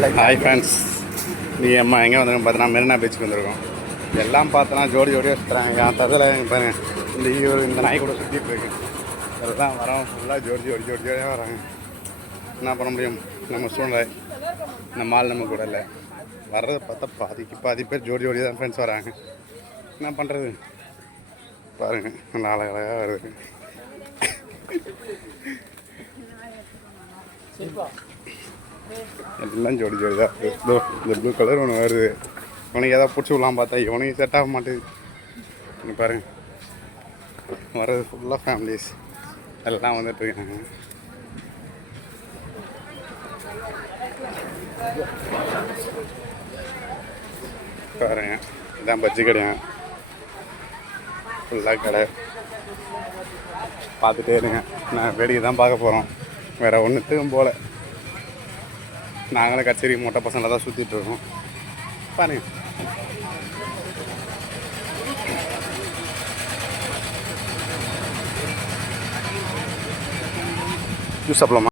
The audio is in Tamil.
ஹாய் ஃப்ரெண்ட்ஸ், நீங்கள் அம்மா எங்கே வந்துருக்கோம் பார்த்தீங்கன்னா மெரினா பீச்சுக்கு வந்திருக்கோம். எல்லாம் பார்த்தோன்னா ஜோடி ஜோடியாக சுற்றுறாங்க. என் ததில் பாருங்கள், இந்த நாய் கூட சுற்றிட்டு இருக்கு. எல்லாம் வரோம் ஃபுல்லாக ஜோடியாக வராங்க. என்ன பண்ண முடியும், நம்ம சூழ்நிலை, நம்ம ஆள் நம்ம கூட இல்லை. வர்றதை பார்த்தா பாதி பேர் ஜோடி தான் ஃப்ரெண்ட்ஸ் வராங்க. என்ன பண்ணுறது பாருங்கள், நல்லா அழகாக வருது. எல்லாம் ஜோடி தான். இந்த ப்ளூ கலர் ஒன்று வருது. இவனுக்கு எதாவது பிடிச்சி விடலாம் பார்த்தா இவனுக்கு செட் ஆக மாட்டேது. பாருங்க, வர்றது ஃபுல்லாக ஃபேமிலிஸ் எல்லாம் வந்துட்டுருக்காங்க. பாருங்க, இதான் பஜ்ஜி கடையா, ஃபுல்லாக கடை பார்த்துட்டே இருங்க. நான் வேடிக்கை தான் பார்க்க போகிறோம், வேறு ஒன்றுத்துக்கும் போகல. நாங்களும் கச்சேரி மொட்டை பசங்களை தான் சுற்றிட்டுருக்கோம். பாருங்க, ஜூஸ் சாப்பிடலாமா?